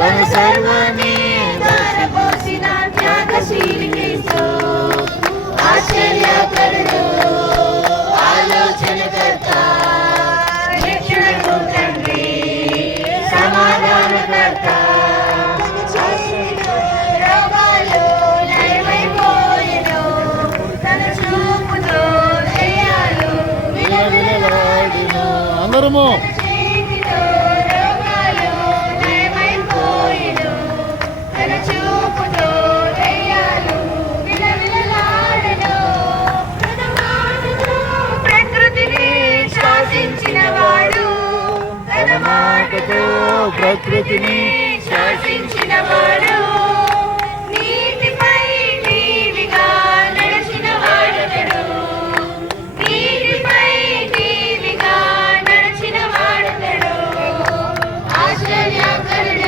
తన సర్వమే ధారపోసిన త్యాగశీలి యేసు ఆశ్చర్యకరుడు ఆలోచనకర్త రక్షణకు తండ్రి సమాధానకర్త రోగాలు నయమైపోయెను తన చూపుతో దయ్యాలు విలవిలలాడెను అందరము ప్రకృతిని